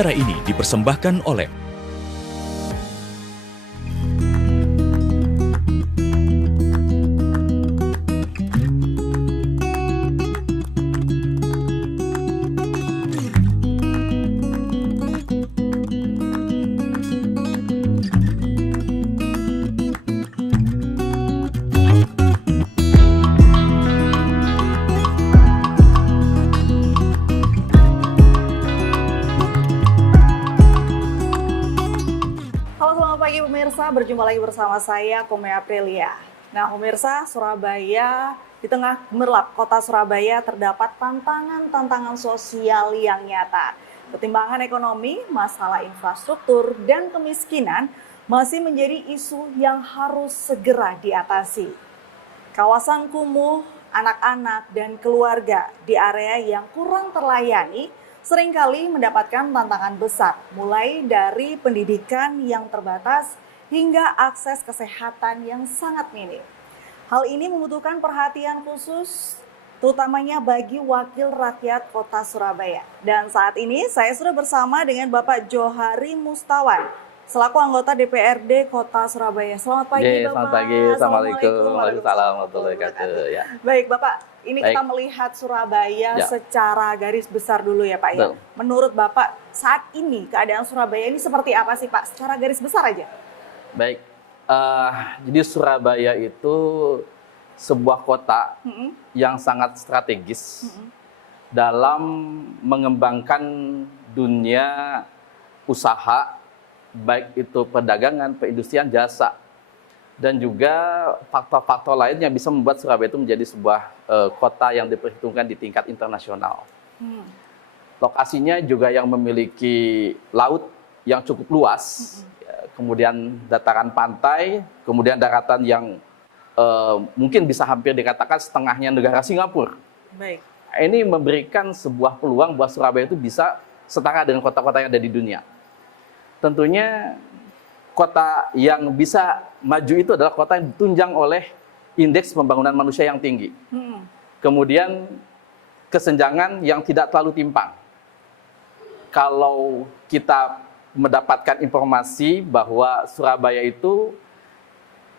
Acara ini dipersembahkan oleh pemirsa, berjumpa lagi bersama saya, Kome Aprilia. Nah, pemirsa, Surabaya, di tengah gemerlap kota Surabaya terdapat tantangan-tantangan sosial yang nyata. Pertimbangan ekonomi, masalah infrastruktur, dan kemiskinan masih menjadi isu yang harus segera diatasi. Kawasan kumuh, anak-anak, dan keluarga di area yang kurang terlayani seringkali mendapatkan tantangan besar, mulai dari pendidikan yang terbatas hingga akses kesehatan yang sangat minim. Hal ini membutuhkan perhatian khusus, terutamanya bagi wakil rakyat Kota Surabaya. Dan saat ini saya sudah bersama dengan Bapak Johari Mustawan, selaku anggota DPRD Kota Surabaya. Selamat pagi, Bapak. Selamat pagi, Assalamualaikum warahmatullahi wabarakatuh. Ya. Baik, Bapak. Ini kita melihat Surabaya secara garis besar dulu ya, Pak. Ya. Menurut Bapak, saat ini keadaan Surabaya ini seperti apa sih, Pak? Secara garis besar aja. Baik, jadi Surabaya itu sebuah kota yang sangat strategis dalam mengembangkan dunia usaha, baik itu perdagangan, perindustrian, jasa, dan juga faktor-faktor lain yang bisa membuat Surabaya itu menjadi sebuah kota yang diperhitungkan di tingkat internasional. Lokasinya juga yang memiliki laut yang cukup luas, kemudian dataran pantai, kemudian daratan yang mungkin bisa hampir dikatakan setengahnya negara Singapura. Baik. Ini memberikan sebuah peluang buat Surabaya itu bisa setara dengan kota-kota yang ada di dunia. Tentunya kota yang bisa maju itu adalah kota yang ditunjang oleh indeks pembangunan manusia yang tinggi. Kemudian kesenjangan yang tidak terlalu timpang. Kalau kita mendapatkan informasi bahwa Surabaya itu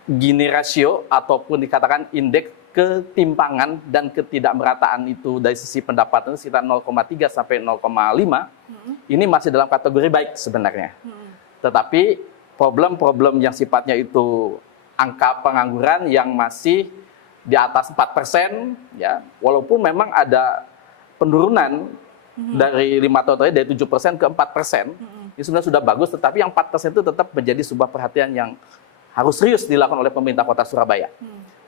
Gini rasio ataupun dikatakan indeks ketimpangan dan ketidakmerataan itu dari sisi pendapatan sekitar 0,3 sampai 0,5, ini masih dalam kategori baik sebenarnya. Tetapi problem-problem yang sifatnya itu angka pengangguran yang masih di atas 4%, ya, walaupun memang ada penurunan dari 5 tahun terakhir dari 7% ke 4%, ini sebenarnya sudah bagus, tetapi yang 4% itu tetap menjadi sebuah perhatian yang harus serius dilakukan oleh pemerintah Kota Surabaya.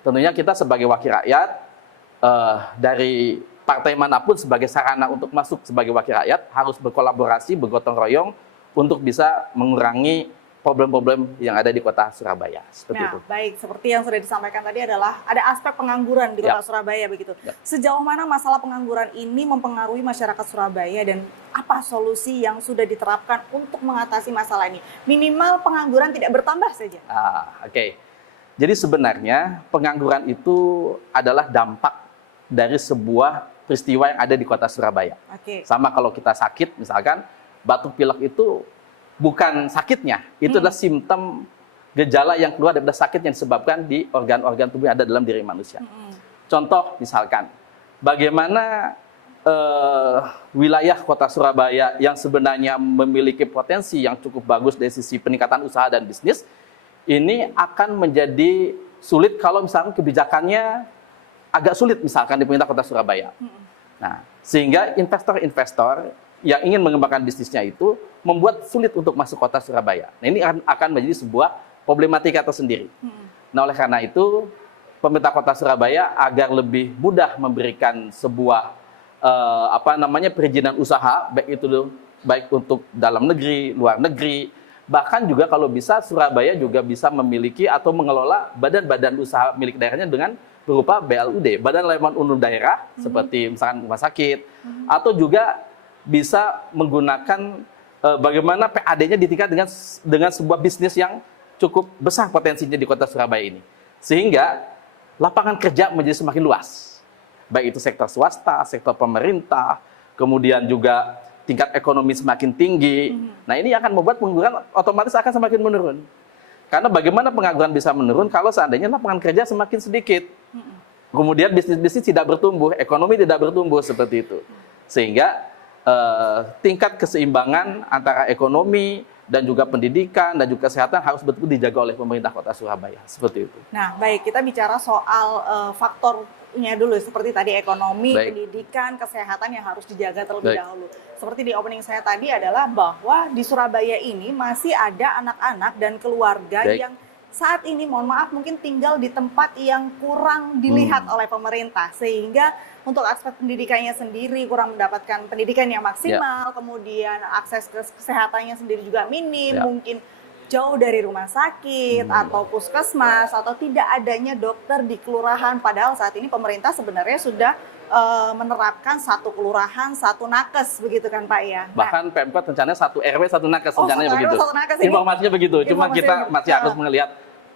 Tentunya kita sebagai wakil rakyat, dari partai manapun sebagai sarana untuk masuk sebagai wakil rakyat, harus berkolaborasi, bergotong royong untuk bisa mengurangi problem-problem yang ada di Kota Surabaya. Seperti itu. Baik, seperti yang sudah disampaikan tadi adalah ada aspek pengangguran di Kota Surabaya begitu. Sejauh mana masalah pengangguran ini mempengaruhi masyarakat Surabaya dan apa solusi yang sudah diterapkan untuk mengatasi masalah ini? Minimal pengangguran tidak bertambah saja. Oke. Jadi sebenarnya pengangguran itu adalah dampak dari sebuah peristiwa yang ada di Kota Surabaya. Sama kalau kita sakit, misalkan batuk pilek itu bukan sakitnya, itu adalah simptom gejala yang keluar daripada sakit yang disebabkan di organ-organ tubuh yang ada dalam diri manusia. Contoh misalkan, bagaimana wilayah Kota Surabaya yang sebenarnya memiliki potensi yang cukup bagus dari sisi peningkatan usaha dan bisnis, ini akan menjadi sulit kalau misalkan kebijakannya agak sulit misalkan di pemerintah Kota Surabaya. Nah, sehingga investor-investor yang ingin mengembangkan bisnisnya itu membuat sulit untuk masuk Kota Surabaya. Nah, ini akan menjadi sebuah problematika tersendiri. Nah, oleh karena itu, pemerintah Kota Surabaya agar lebih mudah memberikan sebuah perizinan usaha, baik untuk dalam negeri, luar negeri, bahkan juga kalau bisa Surabaya juga bisa memiliki atau mengelola badan-badan usaha milik daerahnya dengan berupa BLUD, Badan Layanan Umum Daerah, seperti misalkan rumah sakit, atau juga bisa menggunakan bagaimana PAD-nya ditingkat dengan sebuah bisnis yang cukup besar potensinya di Kota Surabaya ini. Sehingga lapangan kerja menjadi semakin luas. Baik itu sektor swasta, sektor pemerintah, kemudian juga tingkat ekonomi semakin tinggi. Nah, ini akan membuat pengangguran otomatis akan semakin menurun. Karena bagaimana pengangguran bisa menurun kalau seandainya lapangan kerja semakin sedikit. Kemudian bisnis-bisnis tidak bertumbuh, ekonomi tidak bertumbuh seperti itu. Sehingga tingkat keseimbangan antara ekonomi dan juga pendidikan dan juga kesehatan harus betul dijaga oleh pemerintah Kota Surabaya. Seperti itu. Nah, baik, kita bicara soal faktornya dulu, seperti tadi ekonomi, pendidikan, kesehatan yang harus dijaga terlebih dahulu. Seperti di opening saya tadi adalah bahwa di Surabaya ini masih ada anak-anak dan keluarga yang saat ini, mohon maaf, mungkin tinggal di tempat yang kurang dilihat oleh pemerintah. Sehingga untuk aspek pendidikannya sendiri kurang mendapatkan pendidikan yang maksimal, kemudian akses ke kesehatannya sendiri juga minim, mungkin jauh dari rumah sakit atau puskesmas, atau tidak adanya dokter di kelurahan. Padahal saat ini pemerintah sebenarnya sudah menerapkan satu kelurahan, satu nakes, begitu kan Pak ya? Bahkan Pemkot rencananya satu RW, satu nakes, rencananya begitu. Nakes informasinya begitu, cuma kita masih harus melihat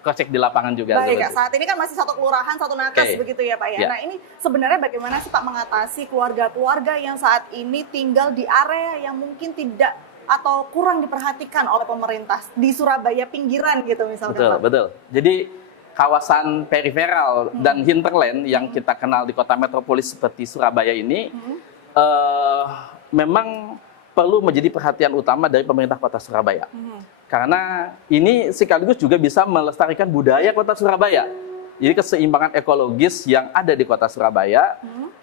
cek di lapangan juga. Baik, saat ini kan masih satu kelurahan, satu nakes, begitu ya Pak ya? Nah, ini sebenarnya bagaimana sih Pak mengatasi keluarga-keluarga yang saat ini tinggal di area yang mungkin tidak atau kurang diperhatikan oleh pemerintah di Surabaya pinggiran gitu misalnya? Betul, betul. Jadi kawasan periferal dan hinterland yang kita kenal di kota metropolis seperti Surabaya ini memang perlu menjadi perhatian utama dari pemerintah Kota Surabaya. Karena ini sekaligus juga bisa melestarikan budaya Kota Surabaya. Jadi keseimbangan ekologis yang ada di Kota Surabaya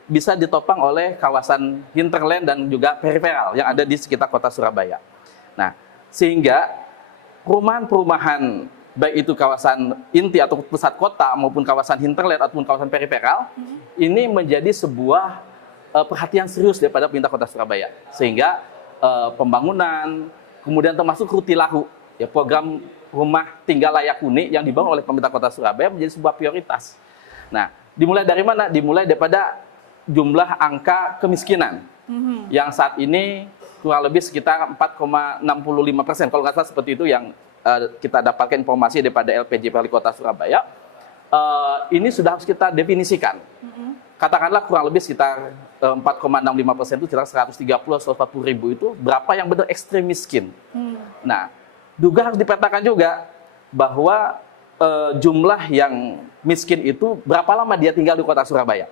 bisa ditopang oleh kawasan hinterland dan juga periferal yang ada di sekitar Kota Surabaya. Nah, sehingga perumahan-perumahan baik itu kawasan inti atau pusat kota maupun kawasan hinterland ataupun kawasan periferal ini menjadi sebuah perhatian serius daripada pemerintah Kota Surabaya. Sehingga pembangunan, kemudian termasuk Rutilahu, ya, program rumah tinggal layak huni yang dibangun oleh pemerintah Kota Surabaya menjadi sebuah prioritas. Nah, dimulai dari mana? Dimulai daripada jumlah angka kemiskinan yang saat ini kurang lebih sekitar 4,65%. Kalau nggak salah seperti itu yang kita dapatkan informasi daripada LPJ Perli Kota Surabaya. Ini sudah harus kita definisikan. Katakanlah kurang lebih sekitar 4,65% itu sekitar 130-140 ribu itu berapa yang benar ekstrem miskin. Nah, juga harus dipetakan juga bahwa jumlah yang miskin itu berapa lama dia tinggal di Kota Surabaya.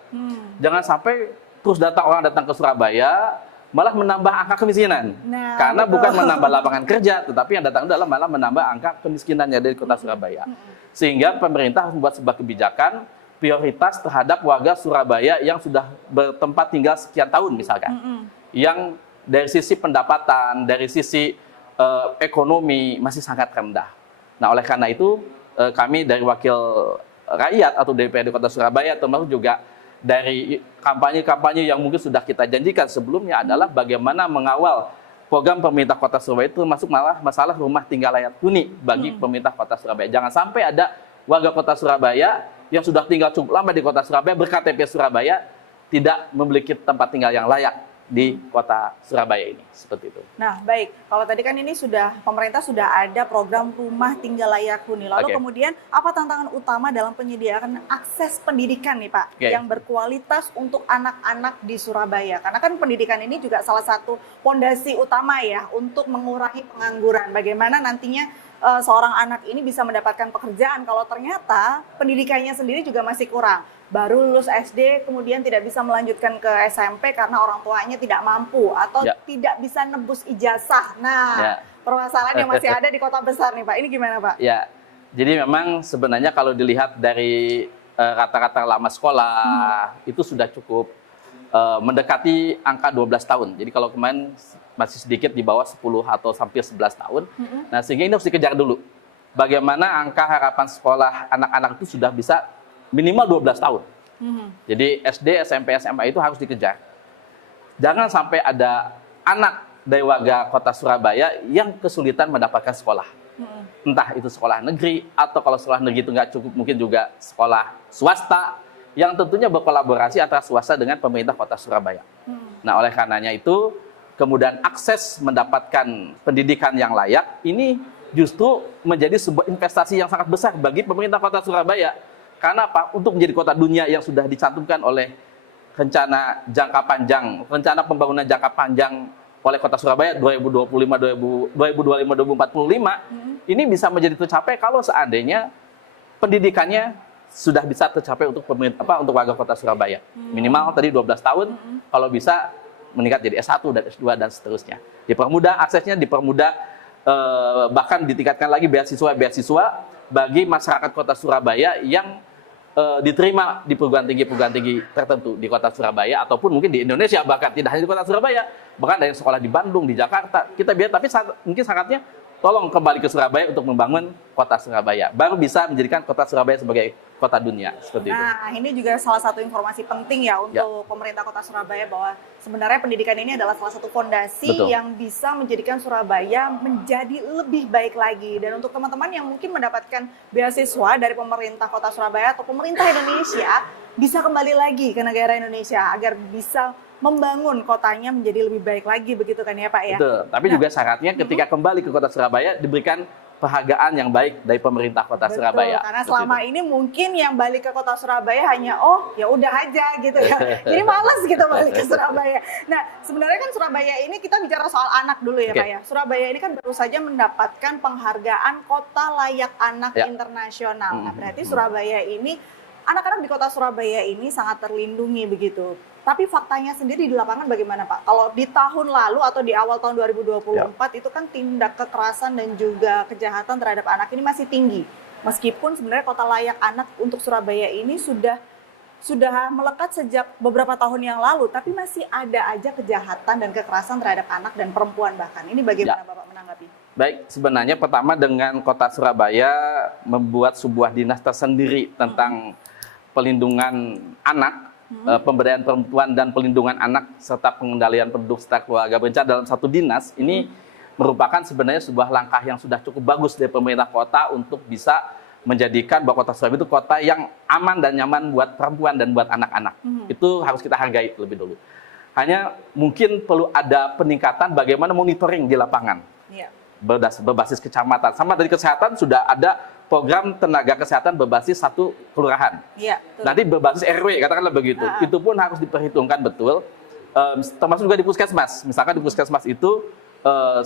Jangan sampai terus orang datang ke Surabaya malah menambah angka kemiskinan. Nah, karena bukan menambah lapangan kerja, tetapi yang datang adalah malah menambah angka kemiskinannya dari Kota Surabaya. Sehingga pemerintah harus membuat sebuah kebijakan prioritas terhadap warga Surabaya yang sudah bertempat tinggal sekian tahun misalkan. Yang dari sisi pendapatan, dari sisi ekonomi masih sangat rendah. Nah, oleh karena itu kami dari wakil rakyat atau DPRD Kota Surabaya termasuk juga dari kampanye-kampanye yang mungkin sudah kita janjikan sebelumnya adalah bagaimana mengawal program pemerintah Kota Surabaya itu termasuk masalah rumah tinggal layak huni bagi pemerintah Kota Surabaya. Jangan sampai ada warga Kota Surabaya yang sudah tinggal cukup lama di Kota Surabaya berKTP Surabaya tidak memiliki tempat tinggal yang layak di Kota Surabaya ini, seperti itu. Nah, baik. Kalau tadi kan ini pemerintah sudah ada program rumah tinggal layak huni. Lalu kemudian apa tantangan utama dalam penyediaan akses pendidikan nih Pak, yang berkualitas untuk anak-anak di Surabaya? Karena kan pendidikan ini juga salah satu fondasi utama ya untuk mengurangi pengangguran. Bagaimana nantinya seorang anak ini bisa mendapatkan pekerjaan kalau ternyata pendidikannya sendiri juga masih kurang. Baru lulus SD, kemudian tidak bisa melanjutkan ke SMP karena orang tuanya tidak mampu atau tidak bisa nebus ijazah. Nah, permasalahan yang masih ada di kota besar nih Pak. Ini gimana Pak? Ya, jadi memang sebenarnya kalau dilihat dari rata-rata lama sekolah itu sudah cukup mendekati angka 12 tahun. Jadi kalau kemarin masih sedikit di bawah 10 atau hampir 11 tahun. Nah, sehingga ini harus dikejar dulu. Bagaimana angka harapan sekolah anak-anak itu sudah bisa minimal 12 tahun. Jadi SD, SMP, SMA itu harus dikejar. Jangan sampai ada anak dari warga Kota Surabaya yang kesulitan mendapatkan sekolah. Entah itu sekolah negeri, atau kalau sekolah negeri itu nggak cukup, mungkin juga sekolah swasta, yang tentunya berkolaborasi antara swasta dengan pemerintah Kota Surabaya. Nah, oleh karenanya itu, kemudian akses mendapatkan pendidikan yang layak, ini justru menjadi sebuah investasi yang sangat besar bagi pemerintah Kota Surabaya. Karena apa? Untuk menjadi kota dunia yang sudah dicantumkan oleh rencana jangka panjang, rencana pembangunan jangka panjang oleh Kota Surabaya 2025-2045 ini bisa menjadi tercapai kalau seandainya pendidikannya sudah bisa tercapai untuk untuk warga Kota Surabaya. Minimal tadi 12 tahun, kalau bisa meningkat jadi S1 dan S2 dan seterusnya. Dipermudah aksesnya, dipermudah bahkan ditingkatkan lagi beasiswa bagi masyarakat Kota Surabaya yang diterima di perguruan tinggi tertentu di Kota Surabaya ataupun mungkin di Indonesia, bahkan tidak hanya di Kota Surabaya, bahkan ada yang sekolah di Bandung, di Jakarta. Kita biar, tapi mungkin syaratnya tolong kembali ke Surabaya untuk membangun Kota Surabaya, baru bisa menjadikan Kota Surabaya sebagai kota dunia, seperti itu. Nah, ini juga salah satu informasi penting ya untuk pemerintah Kota Surabaya, bahwa sebenarnya pendidikan ini adalah salah satu fondasi yang bisa menjadikan Surabaya menjadi lebih baik lagi. Dan untuk teman-teman yang mungkin mendapatkan beasiswa dari pemerintah Kota Surabaya atau pemerintah Indonesia, bisa kembali lagi ke negara Indonesia agar bisa membangun kotanya menjadi lebih baik lagi, begitu kan ya Pak ya? Betul, tapi juga syaratnya ketika kembali ke Kota Surabaya diberikan penghargaan yang baik dari pemerintah Kota Surabaya. Karena selama ini mungkin yang balik ke Kota Surabaya hanya ya udah aja gitu ya. Jadi malas gitu balik ke Surabaya. Nah, sebenarnya kan Surabaya ini, kita bicara soal anak dulu ya Pak ya. Surabaya ini kan baru saja mendapatkan penghargaan Kota Layak Anak Internasional. Nah, berarti Surabaya ini, anak-anak di Kota Surabaya ini sangat terlindungi begitu. Tapi faktanya sendiri di lapangan bagaimana Pak? Kalau di tahun lalu atau di awal tahun 2024 itu kan tindak kekerasan dan juga kejahatan terhadap anak ini masih tinggi. Meskipun sebenarnya Kota Layak Anak untuk Surabaya ini sudah melekat sejak beberapa tahun yang lalu, tapi masih ada aja kejahatan dan kekerasan terhadap anak dan perempuan bahkan. Ini bagaimana Bapak menanggapi? Baik, sebenarnya pertama dengan Kota Surabaya membuat sebuah dinas tersendiri tentang pelindungan anak, pemberdayaan perempuan dan pelindungan anak serta pengendalian penduduk serta keluarga berencana dalam satu dinas, ini merupakan sebenarnya sebuah langkah yang sudah cukup bagus dari pemerintah kota untuk bisa menjadikan bahwa Kota Surabaya itu kota yang aman dan nyaman buat perempuan dan buat anak-anak. Itu harus kita hargai terlebih dulu. Hanya mungkin perlu ada peningkatan bagaimana monitoring di lapangan. Berbasis kecamatan. Sama dari kesehatan sudah ada program tenaga kesehatan berbasis satu kelurahan. Nanti berbasis RW, katakanlah begitu. Itu pun harus diperhitungkan betul. Termasuk juga di puskesmas. Misalkan di puskesmas itu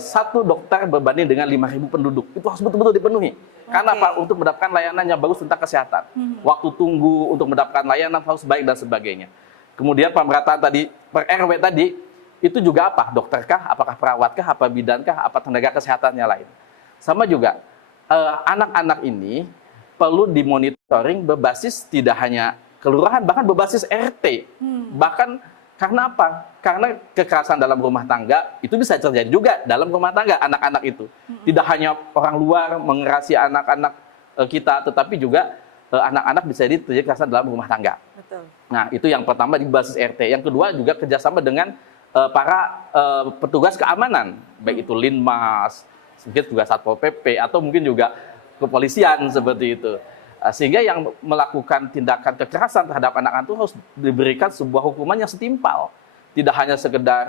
satu dokter berbanding dengan 5.000 penduduk. Itu harus betul-betul dipenuhi. Karena apa? Untuk mendapatkan layanan yang bagus tentang kesehatan. Waktu tunggu untuk mendapatkan layanan harus baik dan sebagainya. Kemudian pemerataan tadi, per RW tadi, itu juga apa? Dokterkah, apakah perawatkah, apa bidankah, apa tenaga kesehatannya lain. Sama juga, anak-anak ini perlu dimonitoring berbasis tidak hanya kelurahan, bahkan berbasis RT. Bahkan karena apa? Karena kekerasan dalam rumah tangga itu bisa terjadi juga dalam rumah tangga anak-anak itu. Tidak hanya orang luar mengerasi anak-anak kita, tetapi juga anak-anak bisa terjadi kekerasan dalam rumah tangga. Nah, itu yang pertama di basis RT. Yang kedua juga kerjasama dengan para petugas keamanan, baik itu Linmas, mungkin juga Satpol PP, atau mungkin juga kepolisian seperti itu. Sehingga yang melakukan tindakan kekerasan terhadap anak-anak itu harus diberikan sebuah hukuman yang setimpal. Tidak hanya sekedar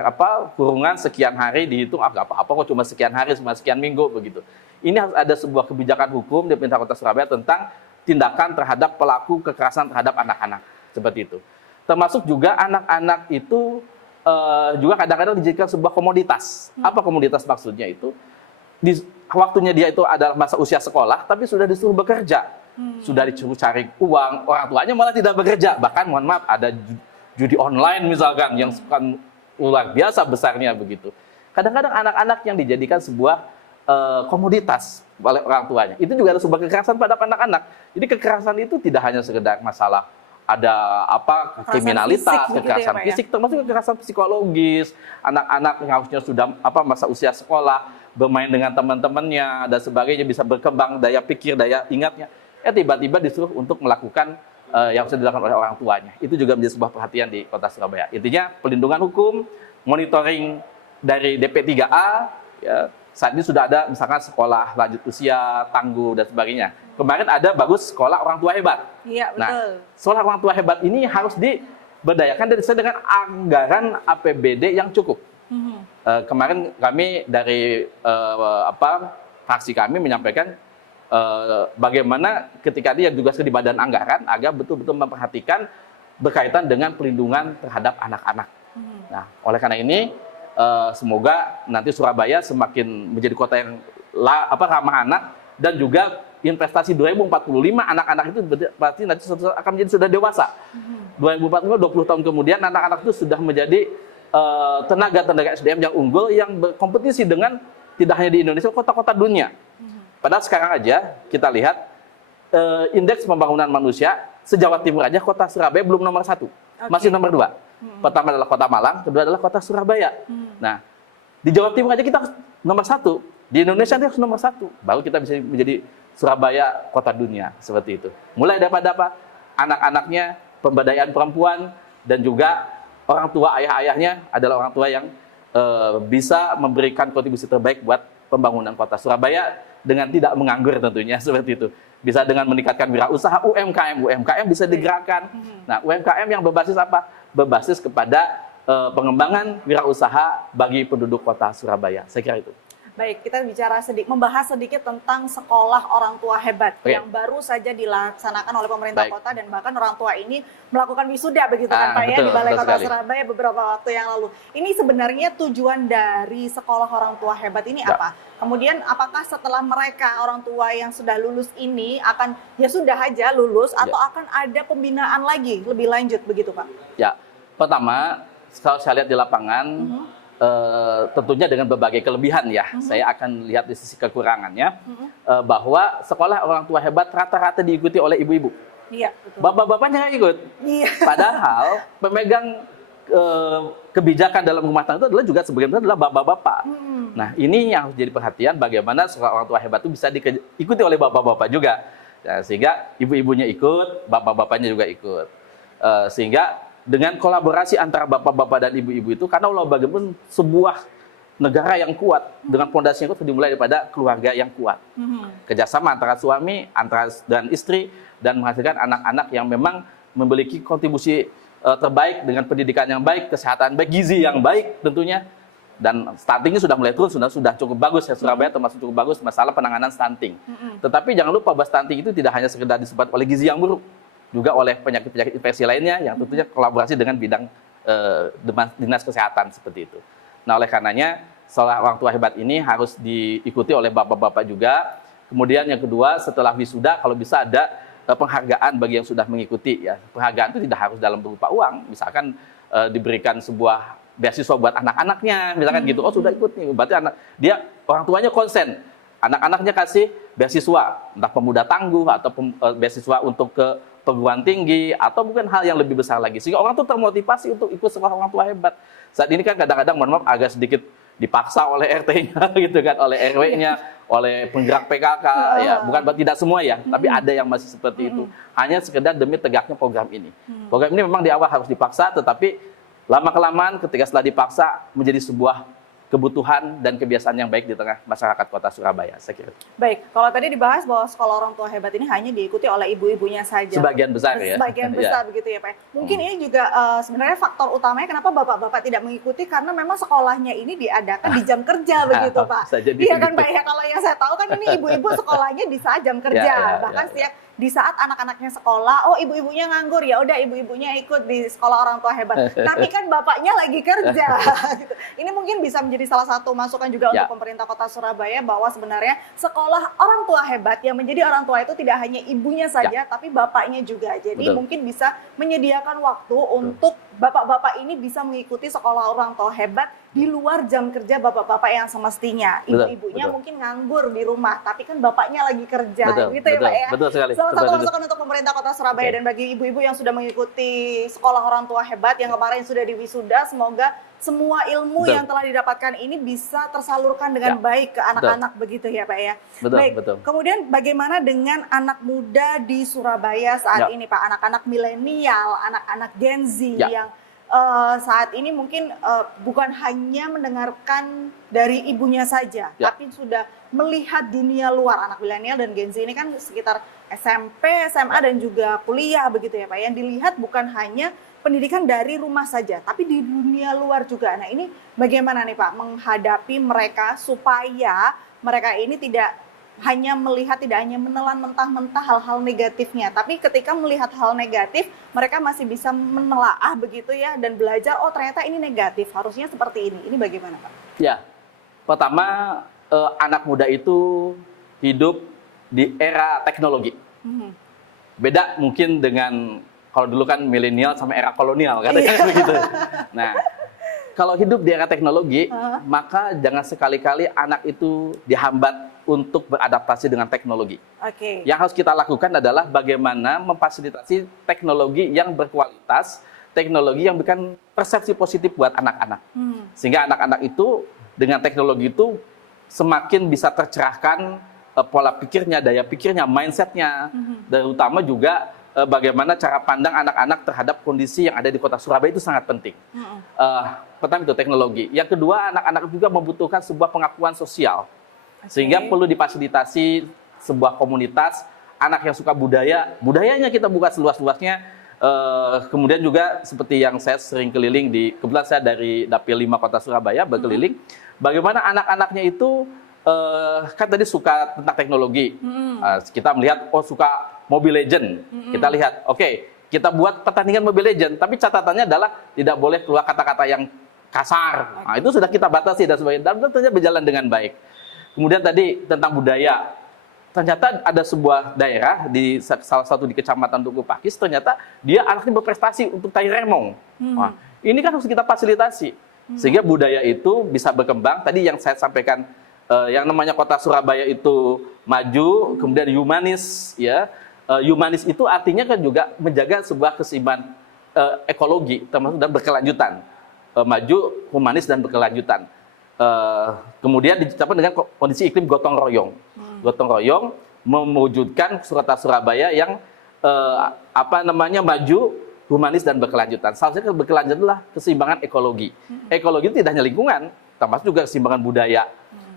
kurungan sekian hari dihitung, apa-apa kok cuma sekian hari, cuma sekian minggu begitu. Ini harus ada sebuah kebijakan hukum di pemerintah Kota Surabaya tentang tindakan terhadap pelaku kekerasan terhadap anak-anak, seperti itu. Termasuk juga anak-anak itu juga kadang-kadang dijadikan sebuah komoditas. Apa komoditas maksudnya itu? Waktunya dia itu adalah masa usia sekolah, tapi sudah disuruh bekerja. Sudah disuruh cari uang, orang tuanya malah tidak bekerja. Bahkan mohon maaf, ada judi online misalkan, yang luar biasa besarnya begitu. Kadang-kadang anak-anak yang dijadikan sebuah komoditas oleh orang tuanya. Itu juga ada sebuah kekerasan pada anak-anak. Jadi kekerasan itu tidak hanya sekedar masalah ada kriminalitas, kekerasan fisik, termasuk kekerasan psikologis. Anak-anak yang harusnya sudah masa usia sekolah, bermain dengan teman-temannya dan sebagainya, bisa berkembang daya pikir, daya ingatnya. Tiba-tiba disuruh untuk melakukan yang sudah dilakukan oleh orang tuanya. Itu juga menjadi sebuah perhatian di Kota Surabaya. Intinya pelindungan hukum, monitoring dari DP3A, saat ini sudah ada misalkan sekolah lanjut usia, tangguh dan sebagainya. Kemarin ada bagus sekolah orang tua hebat. Iya, betul. Nah, sekolah orang tua hebat ini harus diberdayakan dan disertai dengan anggaran APBD yang cukup. Kemarin kami dari fraksi kami menyampaikan bagaimana ketika dia juga di badan anggaran agar betul-betul memperhatikan berkaitan dengan pelindungan terhadap anak-anak. Nah, oleh karena ini Semoga nanti Surabaya semakin menjadi kota yang ramah anak, dan juga investasi 2045 anak-anak itu berarti nanti akan menjadi sudah dewasa. 2045 20 tahun kemudian anak-anak itu sudah menjadi tenaga SDM yang unggul yang berkompetisi dengan tidak hanya di Indonesia, kota-kota dunia. Padahal sekarang aja kita lihat indeks pembangunan manusia se-Jawa Timur aja kota Surabaya belum nomor 1, masih nomor 2. Pertama adalah kota Malang, kedua adalah kota Surabaya. Nah, di Jawa Timur aja kita nomor 1, di Indonesia itu harus nomor 1, baru kita bisa menjadi Surabaya kota dunia, seperti itu. Mulai daripada apa? Anak-anaknya, pemberdayaan perempuan, dan juga orang tua, ayah-ayahnya adalah orang tua yang bisa memberikan kontribusi terbaik buat pembangunan kota Surabaya dengan tidak menganggur tentunya, seperti itu. Bisa dengan meningkatkan wirausaha, UMKM bisa digerakkan. Nah, UMKM yang berbasis apa? Berbasis kepada pengembangan wirausaha bagi penduduk kota Surabaya. Saya kira itu. Baik, kita membahas sedikit tentang sekolah orang tua hebat yang baru saja dilaksanakan oleh pemerintah kota, dan bahkan orang tua ini melakukan wisuda begitu kan Pak ya, di Balai Kota Surabaya beberapa waktu yang lalu. Ini sebenarnya tujuan dari sekolah orang tua hebat ini apa? Kemudian apakah setelah mereka orang tua yang sudah lulus ini akan ya sudah aja lulus, atau akan ada pembinaan lagi lebih lanjut begitu Pak? Ya, pertama kalau saya lihat di lapangan, tentunya dengan berbagai kelebihan ya, saya akan lihat di sisi kekurangannya, bahwa sekolah orang tua hebat rata-rata diikuti oleh ibu-ibu. Iya, betul. Bapak-bapaknya nggak ikut. Iya. Padahal pemegang kebijakan dalam rumah tangga itu adalah juga sebagian besar adalah bapak-bapak. Nah, ini yang harus jadi perhatian, bagaimana sekolah orang tua hebat itu bisa diikuti oleh bapak-bapak juga. Ya, sehingga ibu-ibunya ikut, bapak-bapaknya juga ikut. Sehingga dengan kolaborasi antara bapak-bapak dan ibu-ibu itu, karena Allah bagaimana sebuah negara yang kuat dengan fondasi yang kuat dimulai daripada keluarga yang kuat. Kerjasama antara suami, dan istri, dan menghasilkan anak-anak yang memang memiliki kontribusi terbaik dengan pendidikan yang baik, kesehatan baik, gizi yang baik tentunya. Dan stuntingnya sudah mulai turun, sudah cukup bagus ya, Surabaya termasuk cukup bagus masalah penanganan stunting. Tetapi jangan lupa bahwa stunting itu tidak hanya sekedar disebabkan oleh gizi yang buruk, juga oleh penyakit-penyakit infeksi lainnya yang tentunya kolaborasi dengan bidang dinas kesehatan seperti itu. Nah, oleh karenanya sekolah orang tua hebat ini harus diikuti oleh bapak-bapak juga. Kemudian yang kedua, setelah wisuda kalau bisa ada penghargaan bagi yang sudah mengikuti ya. Penghargaan itu tidak harus dalam berupa uang, misalkan diberikan sebuah beasiswa buat anak-anaknya, misalkan gitu. Oh, sudah ikut nih, berarti orang tuanya konsen. Anak-anaknya kasih beasiswa, entah pemuda tangguh atau beasiswa untuk ke perguruan tinggi, atau mungkin hal yang lebih besar lagi, sehingga orang tuh termotivasi untuk ikut sekolah orang tua hebat. Saat ini kan kadang-kadang mohon maaf agak sedikit dipaksa oleh RT-nya gitu kan, oleh RW-nya, oleh penggerak PKK ya, bukan tidak semua ya, tapi ada yang masih seperti itu, hanya sekedar demi tegaknya program ini. Program ini memang di awal harus dipaksa, tetapi lama-kelamaan ketika setelah dipaksa menjadi sebuah kebutuhan dan kebiasaan yang baik di tengah masyarakat kota Surabaya, saya kira. Baik, kalau tadi dibahas bahwa sekolah orang tua hebat ini hanya diikuti oleh ibu-ibunya saja. Sebagian besar ya. Sebagian besar begitu ya Pak. Mungkin ini juga sebenarnya faktor utamanya kenapa bapak-bapak tidak mengikuti, karena memang sekolahnya ini diadakan di jam kerja begitu Pak. Iya kan Pak ya, kalau yang saya tahu kan ini ibu-ibu sekolahnya di saat jam kerja, bahkan di saat anak-anaknya sekolah, oh ibu-ibunya nganggur, ya udah ibu-ibunya ikut di sekolah orang tua hebat. Tapi kan bapaknya lagi kerja. Gitu. Ini mungkin bisa menjadi salah satu masukan juga untuk pemerintah kota Surabaya, bahwa sebenarnya sekolah orang tua hebat yang menjadi orang tua itu tidak hanya ibunya saja, tapi bapaknya juga. Jadi mungkin bisa menyediakan waktu untuk bapak-bapak ini bisa mengikuti sekolah orang tua hebat di luar jam kerja bapak-bapak yang semestinya. Ibu-ibunya mungkin nganggur di rumah, tapi kan bapaknya lagi kerja, gitu ya Pak ya. Betul sekali. Salah satu masukan untuk pemerintah kota Surabaya dan bagi ibu-ibu yang sudah mengikuti sekolah orang tua hebat yang kemarin sudah diwisuda, semoga semua ilmu yang telah didapatkan ini bisa tersalurkan dengan baik ke anak-anak begitu ya Pak ya. Baik. Kemudian bagaimana dengan anak muda di Surabaya saat ini Pak, anak-anak milenial, anak-anak Gen Z yang saat ini mungkin bukan hanya mendengarkan dari ibunya saja, tapi sudah melihat dunia luar. Anak milenial dan Gen Z ini kan sekitar SMP, SMA dan juga kuliah begitu ya Pak. Yang dilihat bukan hanya pendidikan dari rumah saja, tapi di dunia luar juga. Nah, ini bagaimana nih Pak menghadapi mereka supaya mereka ini tidak hanya melihat, tidak hanya menelan mentah-mentah hal-hal negatifnya, tapi ketika melihat hal negatif, mereka masih bisa menelaah begitu ya, dan belajar, oh ternyata ini negatif, harusnya seperti ini. Ini bagaimana Pak? Ya, pertama anak muda itu hidup di era teknologi. Beda mungkin dengan kalau dulu kan milenial sama era kolonial, katanya begitu. Nah, kalau hidup di era teknologi, maka jangan sekali-kali anak itu dihambat untuk beradaptasi dengan teknologi. Yang harus kita lakukan adalah bagaimana memfasilitasi teknologi yang berkualitas, teknologi yang memberikan persepsi positif buat anak-anak. Sehingga anak-anak itu dengan teknologi itu semakin bisa tercerahkan pola pikirnya, daya pikirnya, mindsetnya, dan utama juga bagaimana cara pandang anak-anak terhadap kondisi yang ada di kota Surabaya itu sangat penting. Pertama itu teknologi. Yang kedua, anak-anak juga membutuhkan sebuah pengakuan sosial, sehingga perlu difasilitasi sebuah komunitas anak yang suka budaya, budayanya kita buka seluas-luasnya. Kemudian juga seperti yang saya sering keliling kebetulan saya dari Dapil 5 Kota Surabaya berkeliling, bagaimana anak-anaknya itu kan tadi suka tentang teknologi. Kita melihat, oh suka Mobile Legend. Kita lihat, oke, kita buat pertandingan Mobile Legend, tapi catatannya adalah tidak boleh keluar kata-kata yang kasar. Nah, itu sudah kita batasi dan sebagainya. Dan tentunya berjalan dengan baik. Kemudian tadi tentang budaya. Ternyata ada sebuah daerah di salah satu di Kecamatan Tugu Pakis, ternyata dia anaknya berprestasi untuk tari remong. Nah, ini kan harus kita fasilitasi sehingga budaya itu bisa berkembang. Tadi yang saya sampaikan, yang namanya kota Surabaya itu maju, kemudian humanis, ya. Humanis itu artinya kan juga menjaga sebuah keseimbangan ekologi termasuk dan berkelanjutan. Maju, humanis dan berkelanjutan. Kemudian dicapai dengan kondisi iklim gotong royong. Gotong royong mewujudkan kota Surabaya yang maju, humanis dan berkelanjutan. Salah satunya berkelanjutan adalah keseimbangan ekologi. Ekologi itu tidak hanya lingkungan, termasuk juga keseimbangan budaya.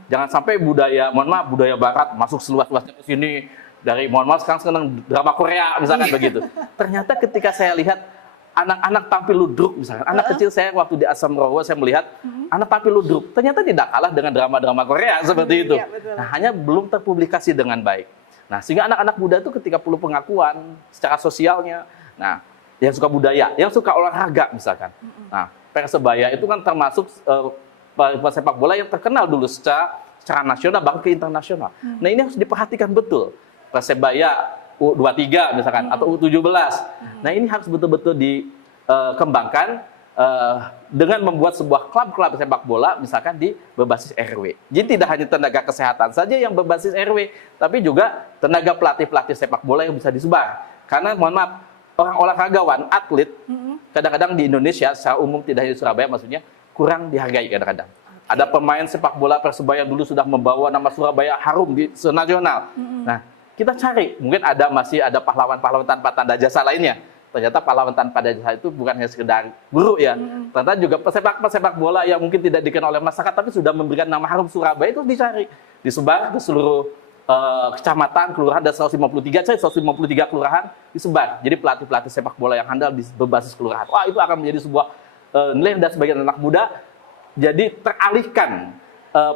Jangan sampai budaya, mohon maaf, budaya barat masuk seluas-luasnya ke sini. Dari, mohon maaf, sekarang senang drama Korea, misalkan begitu. Ternyata ketika saya lihat anak-anak tampil ludruk, misalkan. Anak kecil saya waktu di Asam Rowo, saya melihat anak tampil ludruk. Ternyata tidak kalah dengan drama-drama Korea, seperti itu. Nah, hanya belum terpublikasi dengan baik. Nah, sehingga anak-anak muda itu ketika perlu pengakuan secara sosialnya, nah, yang suka budaya, yang suka olahraga, misalkan. Nah, Persebaya itu kan termasuk sepak bola yang terkenal dulu secara nasional bahkan ke internasional. Nah, ini harus diperhatikan betul. Persebaya U23 misalkan atau U17. Nah, ini harus betul-betul dikembangkan dengan membuat sebuah klub-klub sepak bola misalkan di berbasis RW. Jadi tidak hanya tenaga kesehatan saja yang berbasis RW, tapi juga tenaga pelatih-pelatih sepak bola yang bisa disebar. Karena mohon maaf, orang olahragawan, atlet kadang-kadang di Indonesia secara umum, tidak hanya di Surabaya maksudnya, kurang dihargai kadang-kadang. Ada pemain sepak bola Persebaya dulu sudah membawa nama Surabaya harum di senasional. Nah, kita cari, mungkin masih ada pahlawan-pahlawan tanpa tanda jasa lainnya. Ternyata pahlawan tanpa tanda jasa itu bukan hanya sekedar guru ya. Ternyata juga pesepak bola yang mungkin tidak dikenal oleh masyarakat tapi sudah memberikan nama harum Surabaya itu dicari. Disebar ke seluruh kecamatan, kelurahan, dan 153 kelurahan disebar. Jadi pelatih-pelatih sepak bola yang handal berbasis kelurahan. Wah, itu akan menjadi sebuah nilai dan sebagian anak muda jadi teralihkan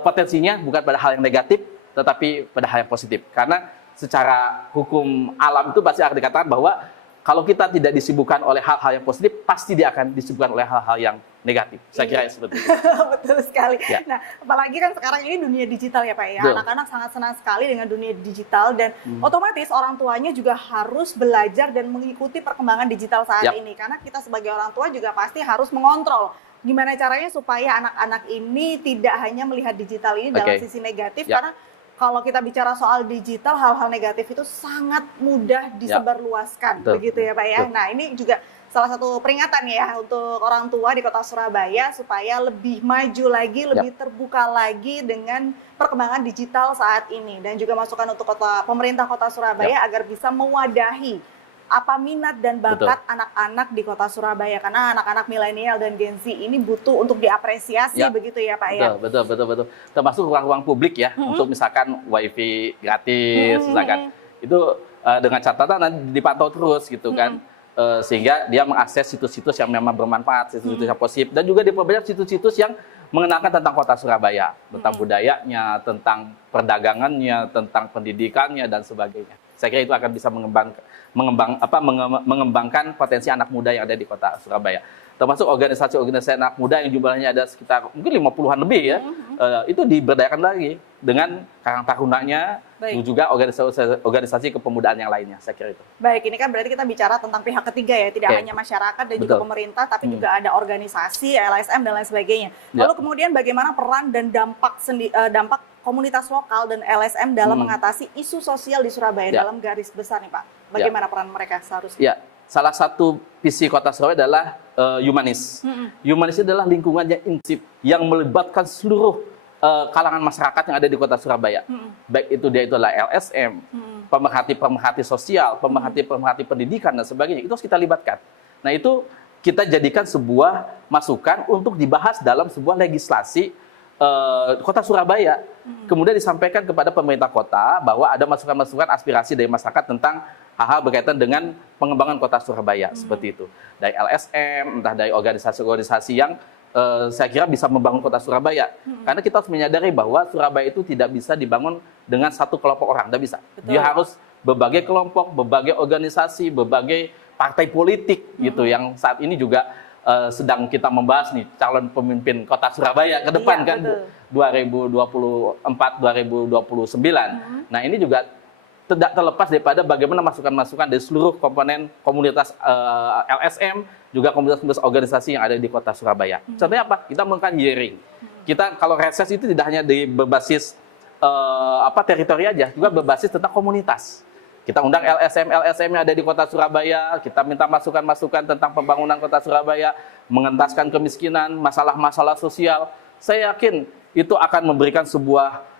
potensinya bukan pada hal yang negatif tetapi pada hal yang positif. Karena secara hukum alam itu pasti akan dikatakan bahwa kalau kita tidak disibukkan oleh hal-hal yang positif, pasti dia akan disibukkan oleh hal-hal yang negatif. Saya kira seperti itu. Betul sekali. Ya. Nah, apalagi kan sekarang ini dunia digital ya Pak ya. Anak-anak sangat senang sekali dengan dunia digital dan otomatis orang tuanya juga harus belajar dan mengikuti perkembangan digital saat ini. Karena kita sebagai orang tua juga pasti harus mengontrol gimana caranya supaya anak-anak ini tidak hanya melihat digital ini dalam sisi negatif. Karena kalau kita bicara soal digital, hal-hal negatif itu sangat mudah disebarluaskan, begitu ya Pak ya. Nah, ini juga salah satu peringatan ya untuk orang tua di Kota Surabaya supaya lebih maju lagi, lebih terbuka lagi dengan perkembangan digital saat ini. Dan juga masukan untuk pemerintah Kota Surabaya agar bisa mewadahi apa minat dan bakat anak-anak di Kota Surabaya, karena anak-anak milenial dan Gen Z ini butuh untuk diapresiasi begitu ya Pak ya. Betul. Termasuk ruang-ruang publik ya, untuk misalkan wifi gratis misalkan. Itu dengan catatan nanti dipantau terus gitu kan. Sehingga dia mengakses situs-situs yang memang bermanfaat, situs-situs yang positif, dan juga diperbanyak situs-situs yang mengenalkan tentang kota Surabaya, tentang budayanya, tentang perdagangannya, tentang pendidikannya dan sebagainya. Saya kira itu akan bisa mengembangkan potensi anak muda yang ada di kota Surabaya. Termasuk organisasi-organisasi anak muda yang jumlahnya ada sekitar mungkin 50-an lebih ya, itu diberdayakan lagi dengan Karang Tarunanya, juga organisasi kepemudaan yang lainnya, saya kira itu. Baik, ini kan berarti kita bicara tentang pihak ketiga ya, tidak hanya masyarakat dan juga pemerintah, tapi juga ada organisasi, LSM dan lain sebagainya. Lalu kemudian bagaimana peran dan dampak komunitas lokal dan LSM dalam mengatasi isu sosial di Surabaya dalam garis besar nih Pak? Bagaimana peran mereka seharusnya? Ya, salah satu visi kota Surabaya adalah humanis. Humanis adalah lingkungan yang inklusif, yang melibatkan seluruh kalangan masyarakat yang ada di kota Surabaya. Baik itu dia adalah LSM, pemerhati-pemerhati sosial, pemerhati-pemerhati pendidikan dan sebagainya. Itu harus kita libatkan. Nah itu kita jadikan sebuah masukan untuk dibahas dalam sebuah legislasi kota Surabaya. Kemudian disampaikan kepada pemerintah kota bahwa ada masukan-masukan aspirasi dari masyarakat tentang hal-hal berkaitan dengan pengembangan kota Surabaya, seperti itu. Dari LSM, entah dari organisasi-organisasi yang saya kira bisa membangun kota Surabaya. Karena kita harus menyadari bahwa Surabaya itu tidak bisa dibangun dengan satu kelompok orang, tidak bisa. Dia harus berbagai kelompok, berbagai organisasi, berbagai partai politik gitu yang saat ini juga sedang kita membahas nih calon pemimpin kota Surabaya ke depan kan 2024-2029. Nah ini juga tidak terlepas daripada bagaimana masukan-masukan dari seluruh komponen komunitas LSM, juga komunitas organisasi yang ada di kota Surabaya. Contohnya apa? Kita melakukan hearing. Kita kalau reses itu tidak hanya berbasis teritori aja, juga berbasis tentang komunitas. Kita undang LSM yang ada di kota Surabaya, kita minta masukan-masukan tentang pembangunan kota Surabaya, mengentaskan kemiskinan, masalah-masalah sosial. Saya yakin itu akan memberikan sebuah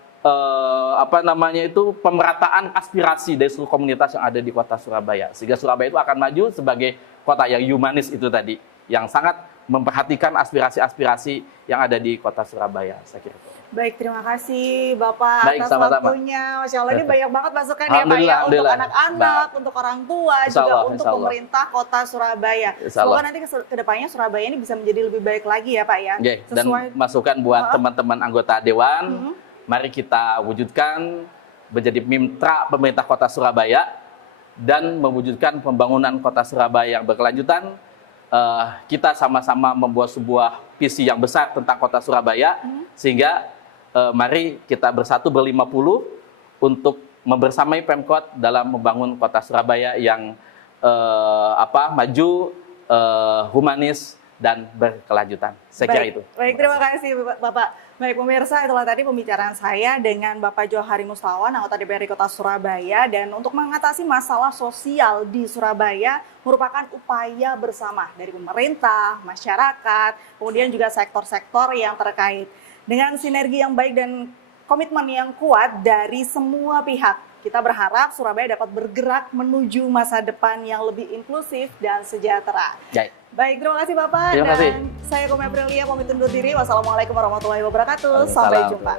pemerataan aspirasi dari seluruh komunitas yang ada di kota Surabaya. Sehingga Surabaya itu akan maju sebagai kota yang humanis itu tadi, yang sangat memperhatikan aspirasi-aspirasi yang ada di kota Surabaya, saya kira. Baik, terima kasih Bapak atas waktunya. Masya Allah, ini banyak banget masukan ya Pak ya, untuk anak-anak, untuk orang tua, juga untuk pemerintah kota Surabaya. Semoga nanti ke depannya Surabaya ini bisa menjadi lebih baik lagi ya Pak ya. Dan masukan buat teman-teman anggota Dewan, mari kita wujudkan menjadi mitra pemerintah kota Surabaya dan mewujudkan pembangunan kota Surabaya yang berkelanjutan. Kita sama-sama membuat sebuah visi yang besar tentang kota Surabaya, sehingga mari kita bersatu ber-50 untuk membersamai Pemkot dalam membangun kota Surabaya yang maju, humanis, dan berkelanjutan. Saya kira itu. Baik, terima kasih Bapak. Baik pemirsa, itulah tadi pembicaraan saya dengan Bapak Johari Mustawan, anggota DPRD Kota Surabaya. Dan untuk mengatasi masalah sosial di Surabaya merupakan upaya bersama dari pemerintah, masyarakat, kemudian juga sektor-sektor yang terkait. Dengan sinergi yang baik dan komitmen yang kuat dari semua pihak, kita berharap Surabaya dapat bergerak menuju masa depan yang lebih inklusif dan sejahtera. Baik, terima kasih Bapak. Terima kasih. Dan saya Kome Aprilia pamit undur diri. Wassalamualaikum warahmatullahi wabarakatuh. Sampai jumpa.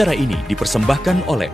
Acara ini dipersembahkan oleh